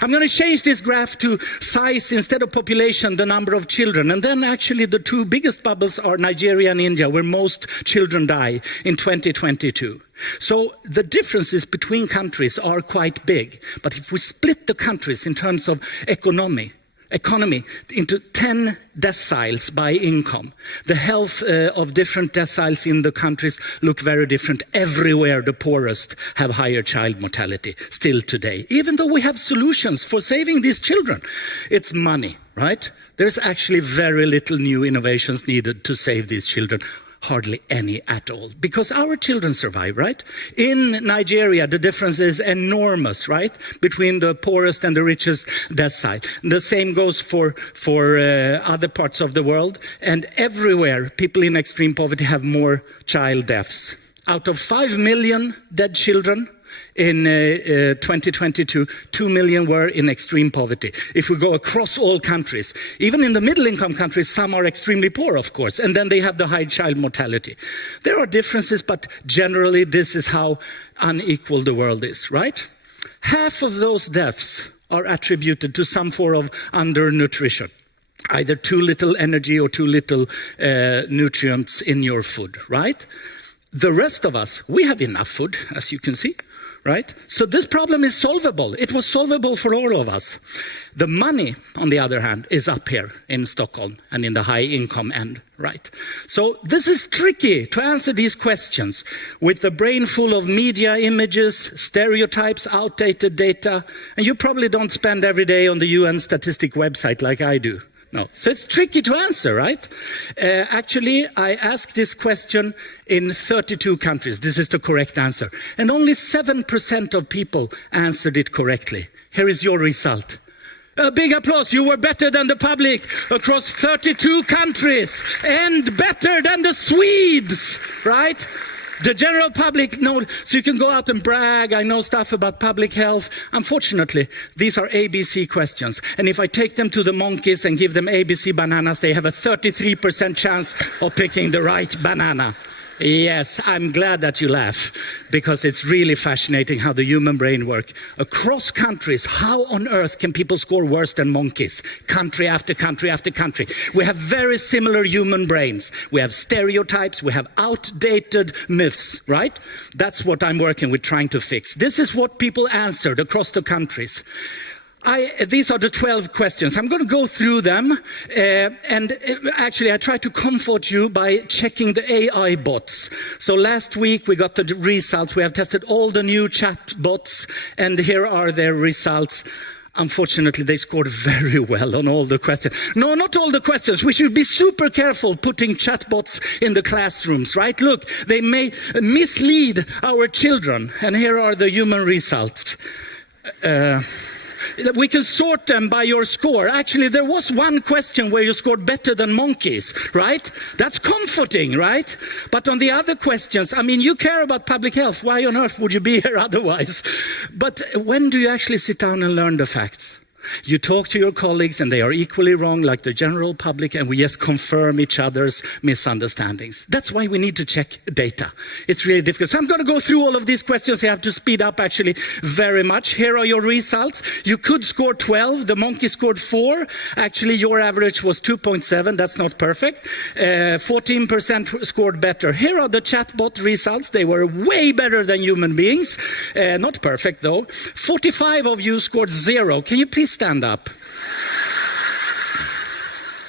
I'm going to change this graph to size instead of population, the number of children. And then actually the two biggest bubbles are Nigeria and India, where most children die in 2022. So the differences between countries are quite big. But if we split the countries in terms of economy into 10 deciles by income, the health of different deciles in the countries look very different. Everywhere the poorest have higher child mortality still today, even though we have solutions for saving these children. It's money, right? There's actually very little new innovations needed to save these children. Hardly any at all, because our children survive, right? In Nigeria, the difference is enormous, right? Between the poorest and the richest decile. The same goes for other parts of the world. And everywhere, people in extreme poverty have more child deaths. Out of 5 million dead children in 2022, 2 million were in extreme poverty. If we go across all countries, even in the middle-income countries, some are extremely poor, of course, and then they have the high child mortality. There are differences, but generally this is how unequal the world is, right? Half of those deaths are attributed to some form of undernutrition. Either too little energy or too little nutrients in your food, right? The rest of us, we have enough food, as you can see. Right? So this problem is solvable. It was solvable for all of us. The money, on the other hand, is up here in Stockholm and in the high income end, right? So this is tricky to answer these questions with the brain full of media images, stereotypes, outdated data, and you probably don't spend every day on the UN statistic website like I do. No. So it's tricky to answer, right? Actually, I asked this question in 32 countries. This is the correct answer. And only 7% of people answered it correctly. Here is your result. A big applause. You were better than the public across 32 countries and better than the Swedes, right? The general public knows, so you can go out and brag, I know stuff about public health. Unfortunately, these are ABC questions. And if I take them to the monkeys and give them ABC bananas, they have a 33% chance of picking the right banana. Yes, I'm glad that you laugh, because it's really fascinating how the human brain works. Across countries, how on earth can people score worse than monkeys? Country after country after country. We have very similar human brains. We have stereotypes, we have outdated myths, right? That's what I'm working with, trying to fix. This is what people answered across the countries. These are the 12 questions. I'm going to go through them. And actually, I try to comfort you by checking the AI bots. So last week, we got the results. We have tested all the new chatbots, and here are their results. Unfortunately, they scored very well on all the questions. No, not all the questions. We should be super careful putting chatbots in the classrooms, right? Look, they may mislead our children. And here are the human results. We can sort them by your score. Actually, there was one question where you scored better than monkeys, right? That's comforting, right? But on the other questions, I mean, you care about public health. Why on earth would you be here otherwise? But when do you actually sit down and learn the facts? You talk to your colleagues and they are equally wrong like the general public, and we just confirm each other's misunderstandings. That's why we need to check data. It's really difficult. So I'm going to go through all of these questions. You have to speed up actually very much. Here are your results. You could score 12. The monkey scored 4. Actually, your average was 2.7. That's not perfect. 14% scored better. Here are the chatbot results. They were way better than human beings. Not perfect though. 45 of you scored 0. Can you please stand up?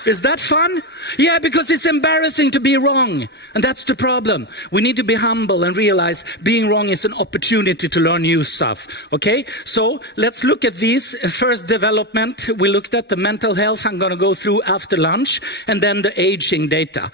Is that fun? Yeah, because it's embarrassing to be wrong. And that's the problem. We need to be humble and realize being wrong is an opportunity to learn new stuff. Okay? So let's look at these. First, development. We looked at the mental health. I'm going to go through after lunch. And then the aging data.